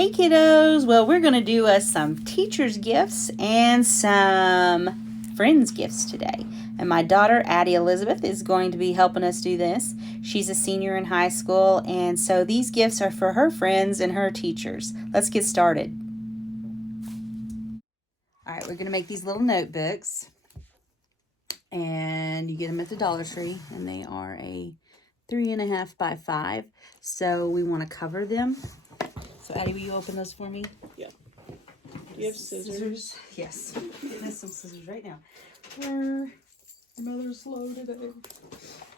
Hey kiddos, well we're going to do some teachers gifts and some friends gifts today. And my daughter Addie Elizabeth is going to be helping us do this. She's a senior in high school, and so these gifts are for her friends and her teachers. Let's get started. Alright, we're going to make these little notebooks, and you get them at the Dollar Tree, and they are a 3.5 by 5, so we want to cover them. So Addie, will you open those for me? Yeah. Do you have scissors? Yes. Get us some scissors right now. Your mother's slow today.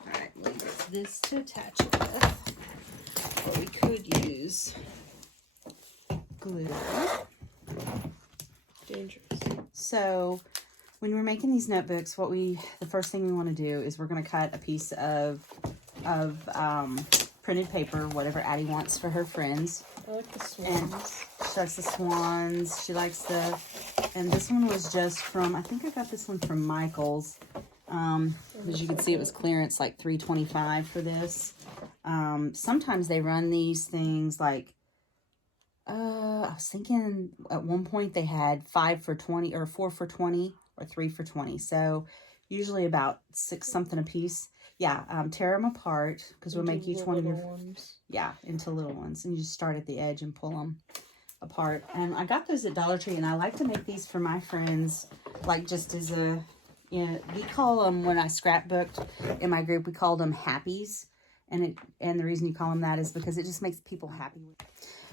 Alright, we'll use this to attach it with. Or we could use glue. Dangerous. So when we're making these notebooks, the first thing we want to do is we're going to cut a piece of printed paper, whatever Addie wants for her friends. I like the swans. And she likes the swans. She likes and this one was just from, I think I got this one from Michael's. As you can see, it was clearance, like $3.25 for this. Sometimes they run these things like, I was thinking at one point they had 5 for $20 or 4 for $20 or 3 for $20. So usually about 6 something a piece. Yeah, tear them apart because we'll make each one of your ones. Yeah, into little ones, and you just start at the edge and pull them apart. And I got those at Dollar Tree, and I like to make these for my friends, like just as a, we call them, when I scrapbooked in my group, we called them happies, and the reason you call them that is because it just makes people happy.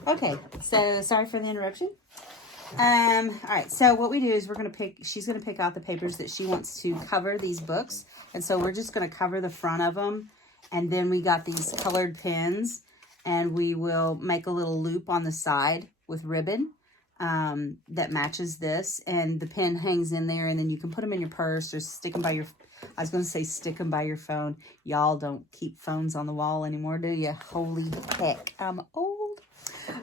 Okay, so sorry for the interruption. All right, so what we do is she's going to pick out the papers that she wants to cover these books. And so we're just going to cover the front of them. And then we got these colored pins, and we will make a little loop on the side with ribbon that matches this. And the pin hangs in there, and then you can put them in your purse or stick them by I was going to say stick them by your phone. Y'all don't keep phones on the wall anymore, do you? Holy heck, I'm old.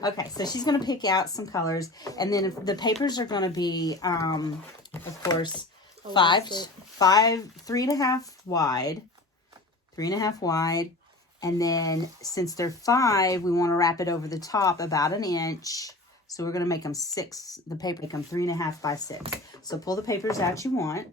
Okay, so she's going to pick out some colors, and then the papers are going to be, of course, 3.5 wide, 3.5 wide, and then since they're 5, we want to wrap it over the top about 1 inch. So we're going to make them 6. The paper make them 3.5 by 6. So pull the papers out you want.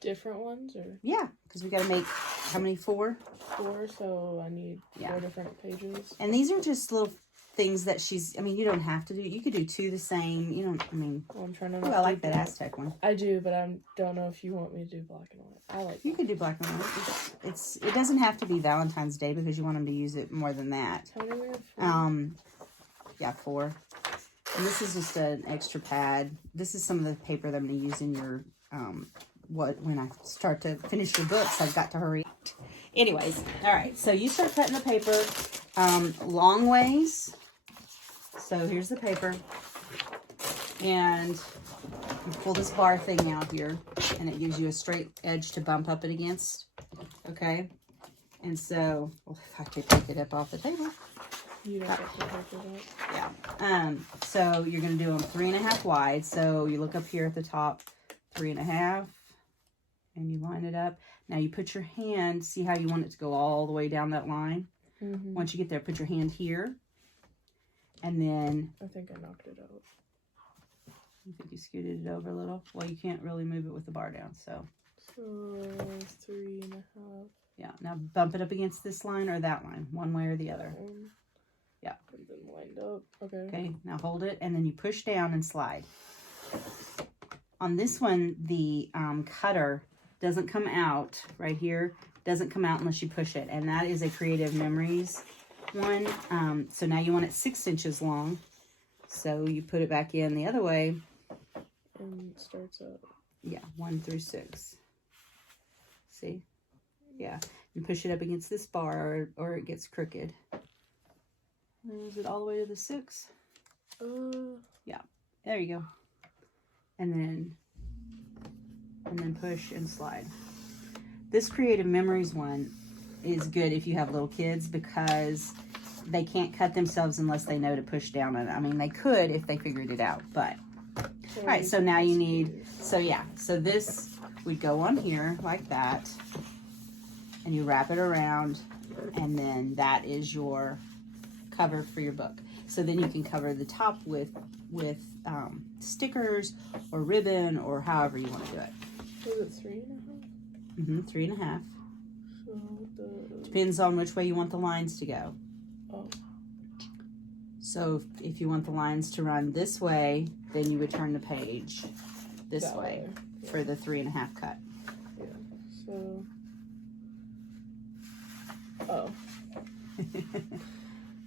Different ones, or yeah, because we got to make how many? 4. 4. So I need 4 different pages. And these are just little things that you don't have to do. You could do 2 the same. Well, I'm trying to. I like that Aztec one. I do, but I don't know if you want me to do black and white. You could do black and white. It doesn't have to be Valentine's Day because you want them to use it more than that. How many we have? 4. 4. And this is just an extra pad. This is some of the paper that I'm going to use in your when I start to finish your books. I've got to hurry. Anyways, all right. So you start cutting the paper long ways. So here's the paper, and you pull this bar thing out here, and it gives you a straight edge to bump up it against. Okay, and so if I could take it up off the table. You don't get the paper out. Yeah. So you're gonna do them 3.5 wide. So you look up here at the top, 3.5, and you line it up. Now you put your hand. See how you want it to go all the way down that line. Mm-hmm. Once you get there, put your hand here, and then I think I knocked it out. You think you scooted it over a little? Well, you can't really move it with the bar down, so 3.5. Yeah, now bump it up against this line or that line, one way or the other. Yeah. And then lined up. Okay. Okay, now hold it, and then you push down and slide. On this one, the cutter doesn't come out right here. Doesn't come out unless you push it, and that is a Creative Memories one. So now you want it 6 inches long. So you put it back in the other way. And it starts up. Yeah, 1 through 6. See? Yeah. You push it up against this bar, or it gets crooked. Is it all the way to the 6? Yeah. There you go. And then push and slide. This Creative Memories one is good if you have little kids because they can't cut themselves unless they know to push down on it. I mean, they could if they figured it out, but. All right, so now you need, so this would go on here like that, and you wrap it around, and then that is your cover for your book. So then you can cover the top with stickers or ribbon or however you want to do it. Was it 3.5? 3.5. So Depends on which way you want the lines to go. Oh. So if you want the lines to run this way, then you would turn the page this way for the 3.5 cut. Yeah. So. Oh.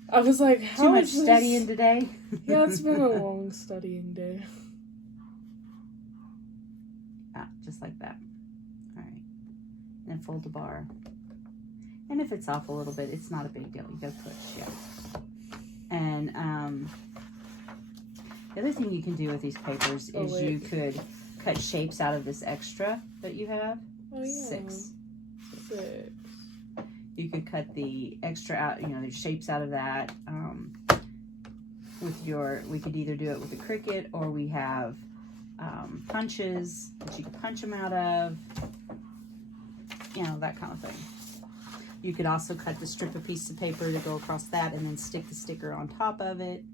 I was like, how Too much is this? studying today? Yeah, it's been a long studying day. Just like that. All right. And fold the bar. And if it's off a little bit, it's not a big deal. You go push, yeah. And the other thing you can do with these papers is you could cut shapes out of this extra that you have. Oh, yeah. 6. 6. You could cut the extra out, the shapes out of that. We could either do it with a Cricut, or we have punches that you can punch them out of, that kind of thing. You could also cut the strip of piece of paper to go across that and then stick the sticker on top of it,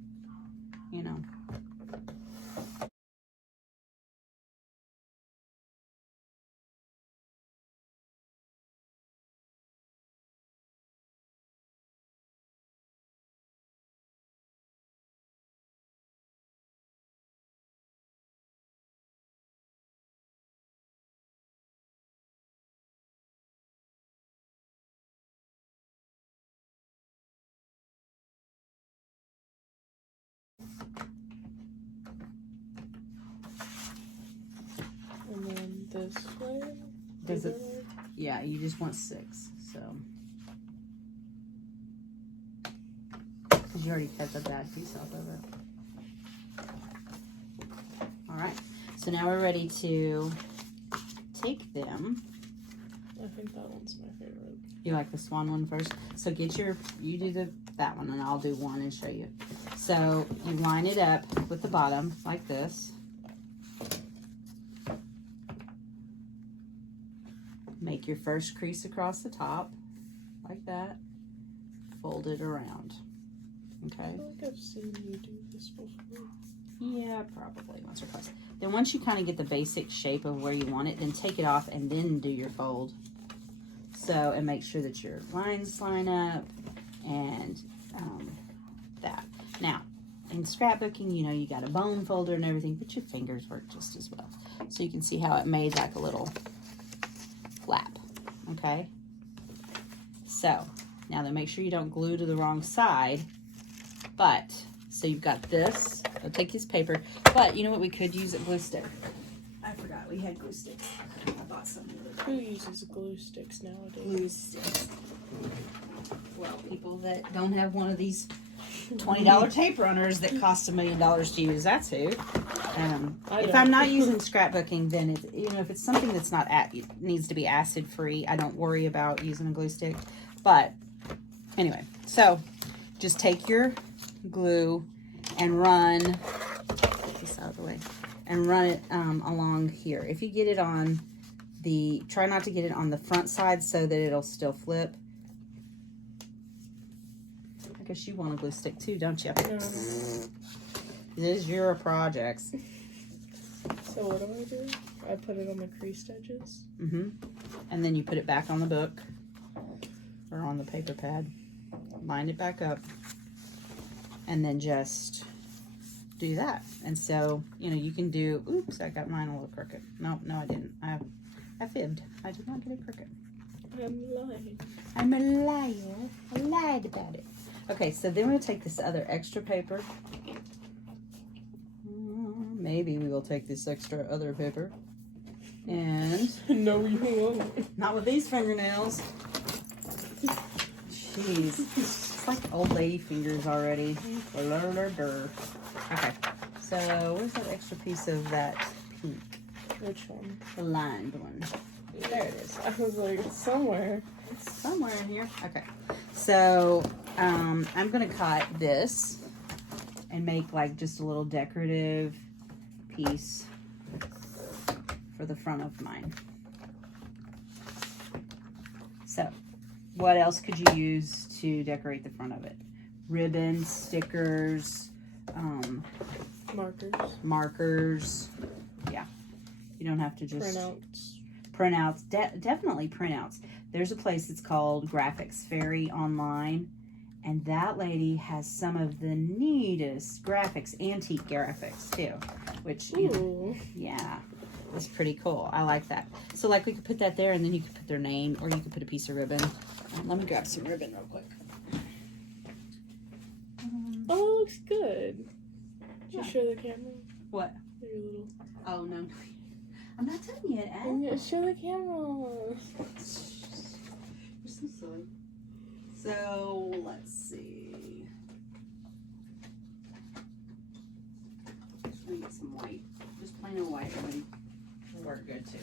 And then this way? Does it? Yeah, you just want 6, so. Because you already cut the bad piece off of it. All right, so now we're ready to take them. I think that one's my favorite. You like the swan one first? So you do that one, and I'll do one and show you. So you line it up with the bottom like this. Make your first crease across the top, like that. Fold it around. Okay? I feel like I've seen you do this before. Yeah, probably once or twice. Then once you kind of get the basic shape of where you want it, then take it off and then do your fold. So, and make sure that your lines line up and that. Now, in scrapbooking, you got a bone folder and everything, but your fingers work just as well. So you can see how it made like a little flap, okay? So, now then make sure you don't glue to the wrong side, but, so you've got this, I'll take this paper, but you know what we could use? A glue stick. I forgot we had glue sticks. I bought some the other Who day. uses glue sticks nowadays? Glue sticks. Well, people that don't have one of these $20 tape runners that cost $1 million to use, that's who. If I'm not using scrapbooking, then if it's something that's not it needs to be acid free, I don't worry about using a glue stick. But anyway, so just take your glue and run this out of the way and run it along here. If you get it on try not to get it on the front side so that it'll still flip. I guess you want a glue stick too, don't you? No. This is your projects. So what do I do? I put it on the creased edges? And then you put it back on the book or on the paper pad. Line it back up. And then just do that. And so, you can do, oops, I got mine a little crooked. No, I didn't. I fibbed. I did not get it crooked. I'm lying. I'm a liar. I lied about it. Okay, so then we'll take this other extra paper. Maybe we will take this extra other paper. And no, you won't. not with these fingernails. Jeez. It's like old lady fingers already. Okay, so where's that extra piece of that pink? Which one? The lined one. There it is. I was like, it's somewhere. It's somewhere in here. Okay. So, I'm going to cut this and make like just a little decorative piece for the front of mine. So, what else could you use to decorate the front of it? ribbons, stickers, markers. Yeah, you don't have to just printouts. Definitely printouts. There's a place that's called Graphics Fairy online, and that lady has some of the neatest graphics, antique graphics too, which you know, yeah, it's pretty cool. I like that. So like we could put that there, and then you could put their name, or you could put a piece of ribbon. Let me grab some ribbon real quick. Oh, it looks good. Did you show the camera? What? Your little... Oh, no. I'm not telling you yet, Ed. Yeah, show the camera. You're so silly. So, let's see. Just gonna get some white. Just plain old white ribbon will work good, too.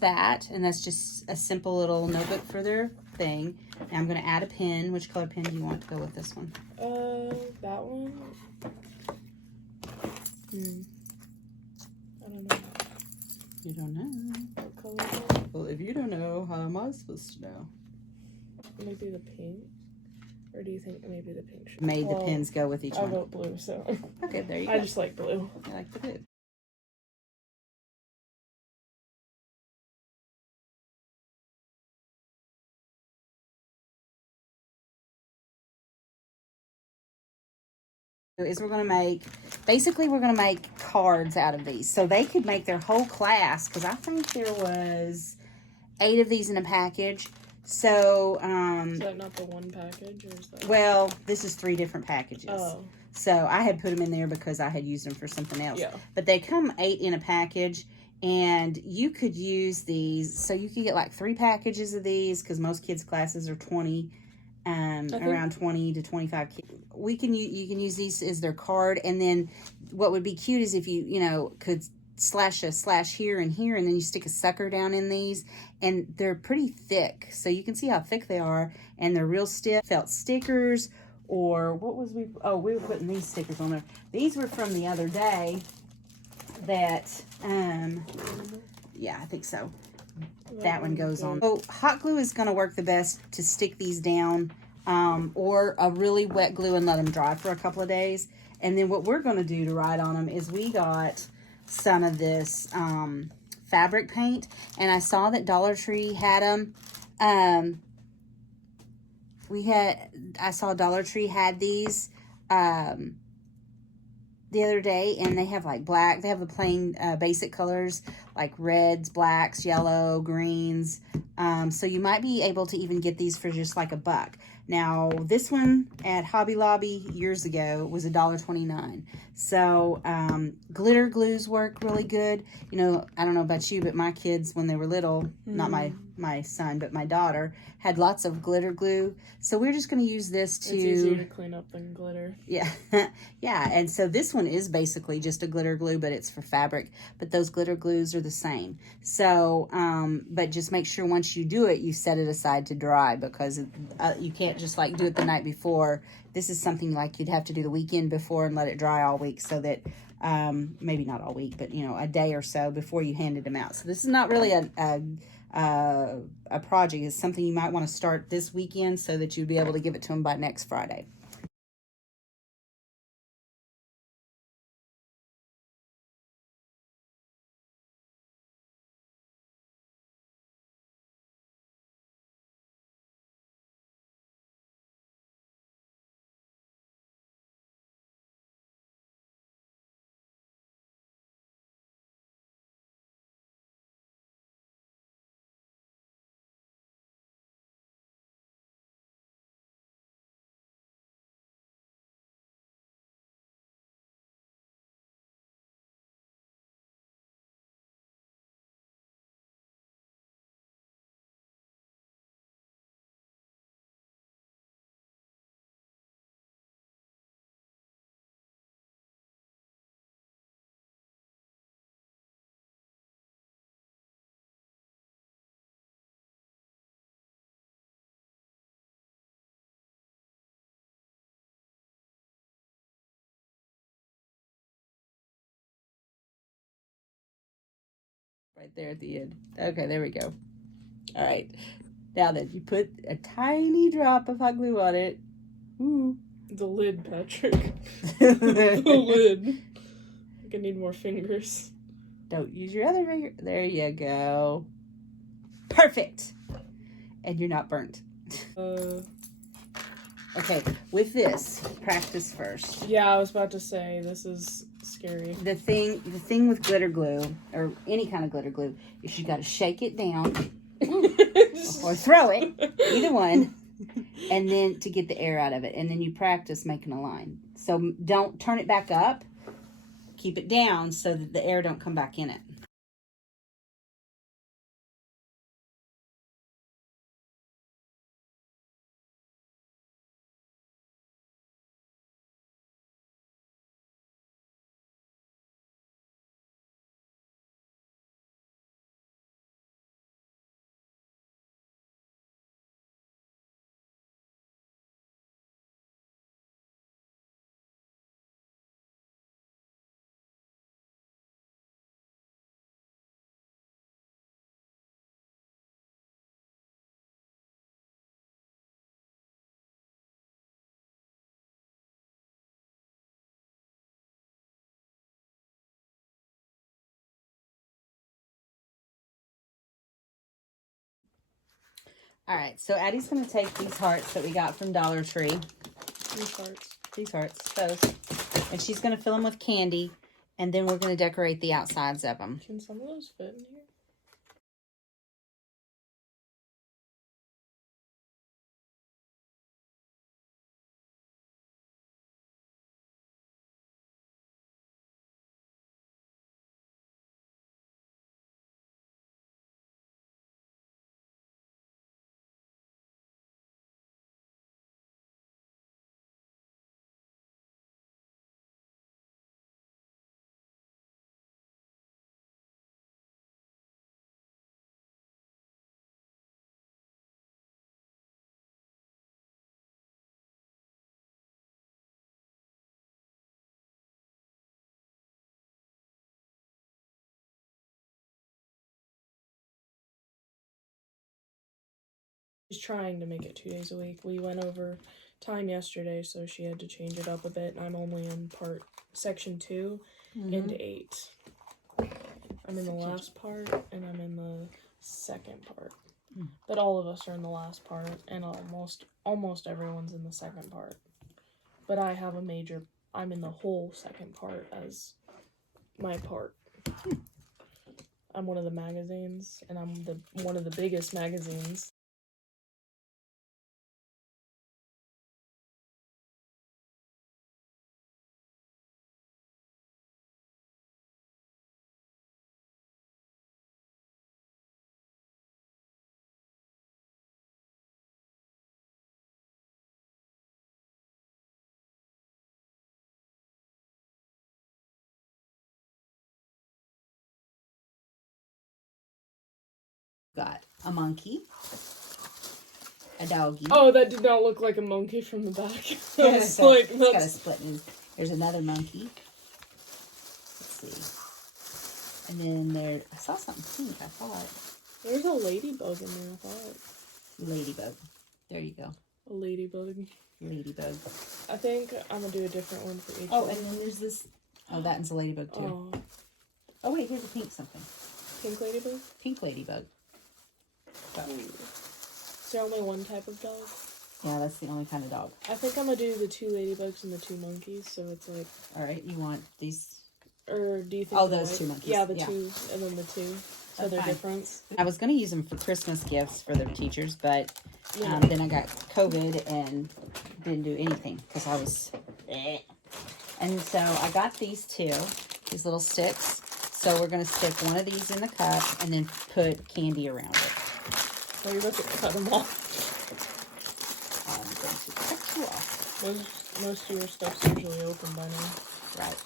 That, and that's just a simple little notebook for their thing. Now I'm going to add a pen. Which color pen do you want to go with this one? That one. I don't know. You don't know. What color? Well, if you don't know, how am I supposed to know? Maybe the pink? Or do you think maybe the pink should... Made the pens go with each I'll one. vote blue, so... Okay, there you go. I just like blue. I like the blue. Is we're going to make cards out of these. So they could make their whole class, because I think there was 8 of these in a package. So, is that not the one package, or is that... Well, this is 3 different packages. Oh. So I had put them in there because I had used them for something else. Yeah. But they come 8 in a package, and you could use these. So you could get like 3 packages of these, because most kids' classes are 20. Around 20 to 25 kids. You can use these as their card, and then what would be cute is if you could slash a slash here and here, and then you stick a sucker down in these, and they're pretty thick, so you can see how thick they are, and they're real stiff. Felt stickers, or what was we were putting these stickers on there. These were from the other day that yeah, I think so. That one goes on. So hot glue is going to work the best to stick these down, or a really wet glue and let them dry for a couple of days. And then what we're going to do to write on them is we got some of this fabric paint, and I saw that Dollar Tree had them. I saw Dollar Tree had these the other day, and they have like black. They have the plain basic colors like reds, blacks, yellow, greens. So you might be able to even get these for just like $1. Now this one at Hobby Lobby years ago was $1.29. So glitter glues work really good. You know, I don't know about you, but my kids when they were little, not my son, but my daughter, had lots of glitter glue. So we're just going to use this to... It's easier to clean up than glitter. Yeah. Yeah, and so this one is basically just a glitter glue, but it's for fabric. But those glitter glues are the same. So, but just make sure once you do it, you set it aside to dry, because you can't just like do it the night before. This is something like you'd have to do the weekend before and let it dry all week, so that maybe not all week, but a day or so before you handed them out. So this is not really a project. It's something you might want to start this weekend so that you'd be able to give it to them by next Friday. right there at the end. Okay, there we go. All right. Now then, you put a tiny drop of hot glue on it. Ooh. The lid, Patrick. The lid. I need more fingers. Don't use your other finger. There you go. Perfect. And you're not burnt. Okay, with this, practice first. Yeah, I was about to say, this is scary. The thing with glitter glue, or any kind of glitter glue, is you got to shake it down or throw it, either one, and then to get the air out of it. And then you practice making a line. So don't turn it back up. Keep it down so that the air don't come back in it. All right, so Addie's going to take these hearts that we got from Dollar Tree. These hearts, those. And she's going to fill them with candy, and then we're going to decorate the outsides of them. Can some of those fit in here? She's trying to make it 2 days a week. We went over time yesterday, so she had to change it up a bit. I'm only in section 2 and 8. I'm in the last part, and I'm in the second part. But all of us are in the last part, and almost everyone's in the second part. But I have I'm in the whole second part as my part. I'm one of the magazines, and I'm one of the biggest magazines. Got a monkey, a doggy. Oh, that did not look like a monkey from the back. It's got a split. There's another monkey. Let's see. And then I saw something pink, I thought. There's a ladybug in there, I thought. Ladybug. There you go. A ladybug. Ladybug. I think I'm going to do a different one for each one. one. And then there's this. Oh, that one's a ladybug too. Oh, wait, here's a pink something. Pink ladybug? Pink ladybug. Oh. Is there only one type of dog? Yeah, that's the only kind of dog. I think I'm going to do the 2 ladybugs and the 2 monkeys, so it's like... Alright, you want these... Or do you think... Oh, those 2 monkeys. Yeah, the 2, and then the 2. So they're different. I was going to use them for Christmas gifts for the teachers, but then I got COVID and didn't do anything because I was... And so I got these 2, these little sticks. So we're going to stick one of these in the cup and then put candy around it. Oh, you're about to cut them off. I'm going to cut you off. Most of your stuff's usually open by now. Right.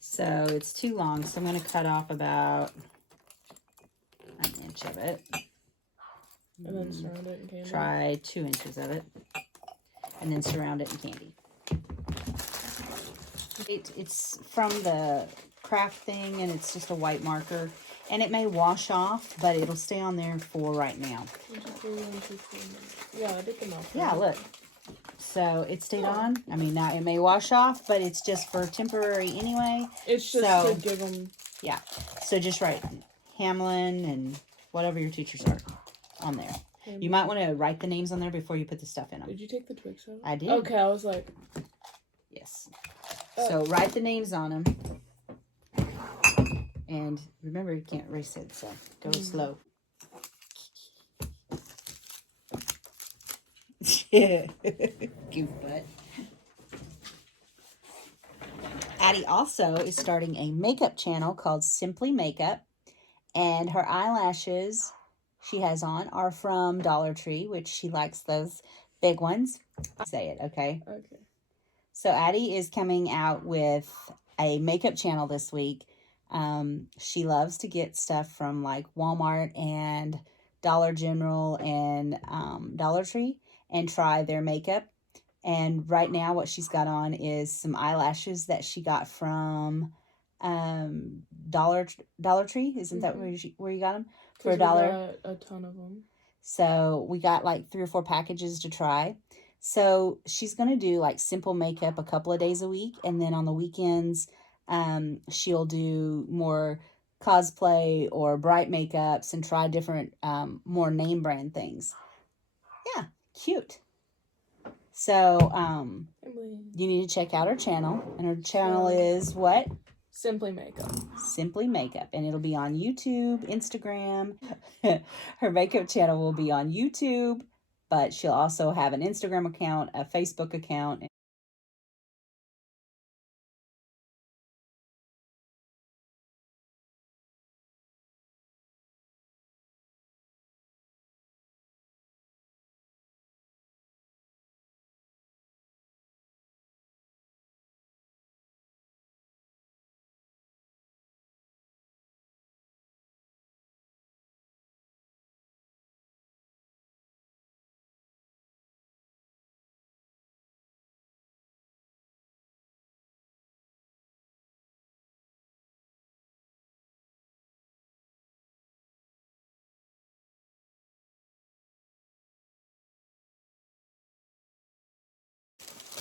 So it's too long, so I'm going to cut off about an inch of it. And then surround it in candy. Try 2 inches of it. And then surround it in candy. It's from the craft thing, and it's just a white marker. And it may wash off, but it'll stay on there for right now. 1, 2, 3, 1, 2, 3. Yeah, I did the mouth. Yeah, look. So it stayed on. I mean, now it may wash off, but it's just for temporary anyway. It's just to give them. Yeah. So just write Hamlin and whatever your teachers are on there. You might want to write the names on there before you put the stuff in them. Did you take the Twix out? I did. Okay, I was like. Yes. So write the names on them. And remember, you can't erase it, so go slow. Cute butt. Addie also is starting a makeup channel called Simply Makeup. And her eyelashes she has on are from Dollar Tree, which she likes those big ones. Say it, okay? Okay. So Addie is coming out with a makeup channel this week. She loves to get stuff from like Walmart and Dollar General and Dollar Tree and try their makeup. And right now what she's got on is some eyelashes that she got from Dollar Tree. Isn't that where you got them? For $1. Got a ton of them. So we got like 3 or 4 packages to try. So she's going to do like simple makeup a couple of days a week. And then on the weekends, she'll do more cosplay or bright makeups and try different, more name brand things. Yeah, cute. So, you need to check out her channel. And her channel is what? Simply Makeup. Simply Makeup. And it'll be on YouTube, Instagram. Her makeup channel will be on YouTube. But she'll also have an Instagram account, a Facebook account.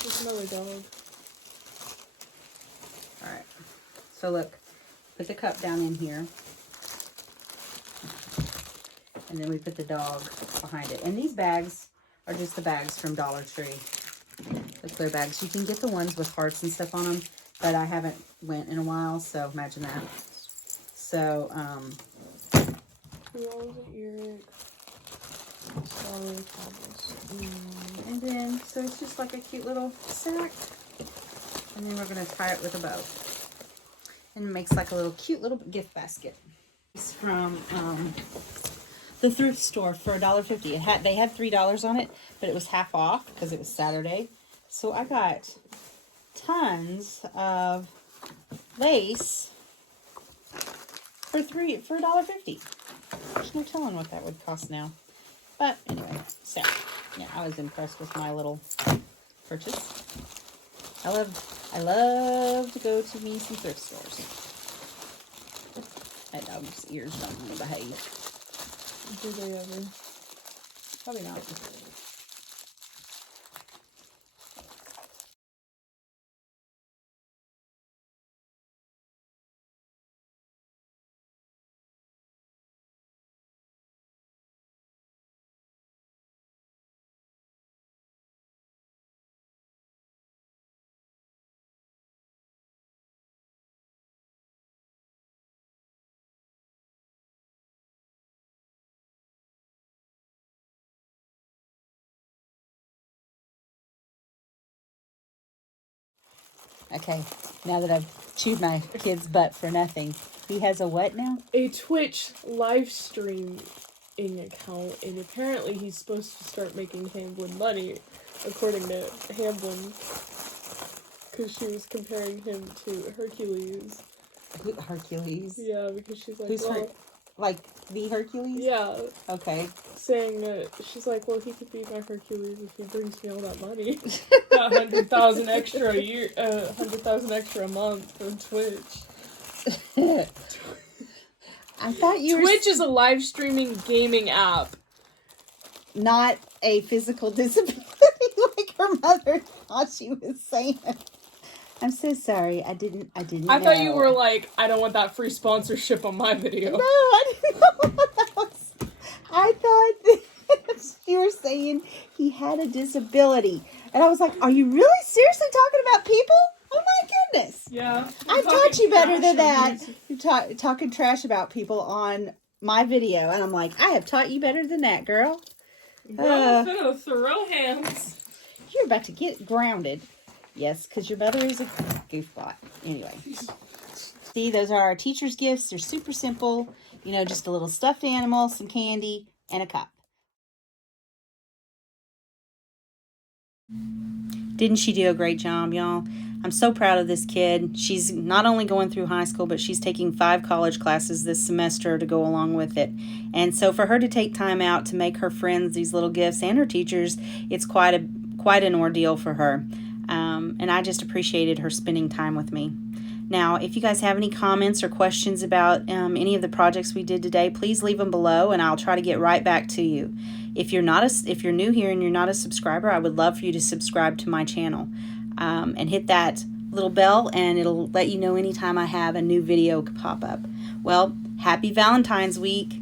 There's another dog. Alright. So look, put the cup down in here. And then we put the dog behind it. And these bags are just the bags from Dollar Tree. The clear bags. You can get the ones with hearts and stuff on them. But I haven't went in a while, so imagine that. So, Who owns it? Eric. Sorry, Thomas. and then, so it's just like a cute little sack. And then we're going to tie it with a bow. And it makes like a little cute little gift basket. It's from the thrift store for $1.50. They had $3 on it, but it was half off because it was Saturday. So I got tons of lace for $1.50. There's no telling what that would cost now. But anyway, so yeah, I was impressed with my little purchase. I love to go to me some thrift stores. My dog's ears don't want to behave. Do they ever? Probably not. Okay, now that I've chewed my kid's butt for nothing, he has a what now? A Twitch live streaming account, and apparently he's supposed to start making Hamblin money, according to Hamblin, because she was comparing him to Hercules. Hercules? Yeah, because she's like, Who's well, like the Hercules? yeah, Okay. saying that she's like, well, he could be my Hercules if he brings me all that money. That 100,000 extra a year, 100,000 extra a month for Twitch. I thought you were... Twitch is a live streaming gaming app. Not a physical disability like her mother thought she was saying. I'm so sorry. I didn't I know. thought you were like, I don't want that free sponsorship on my video. No, I didn't know what that was. I thought that you were saying he had a disability. And I was like, are you really seriously talking about people? Oh my goodness. Yeah. I've taught you better than that. You're talking trash about people on my video. And I'm like, I have taught you better than that, girl. Girl, throw hands. You're about to get grounded. Yes, because your mother is a goofball. Anyway. See, those are our teacher's gifts. They're super simple. You know, just a little stuffed animal, some candy, and a cup. Didn't she do a great job, y'all? I'm so proud of this kid. She's not only going through high school, but she's taking 5 college classes this semester to go along with it. And so for her to take time out to make her friends these little gifts and her teachers, it's quite an ordeal for her. And I just appreciated her spending time with me. Now, if you guys have any comments or questions about any of the projects we did today, please leave them below and I'll try to get right back to you. If you're new here and you're not a subscriber, I would love for you to subscribe to my channel and hit that little bell and it'll let you know anytime I have a new video pop up. Well, happy Valentine's week.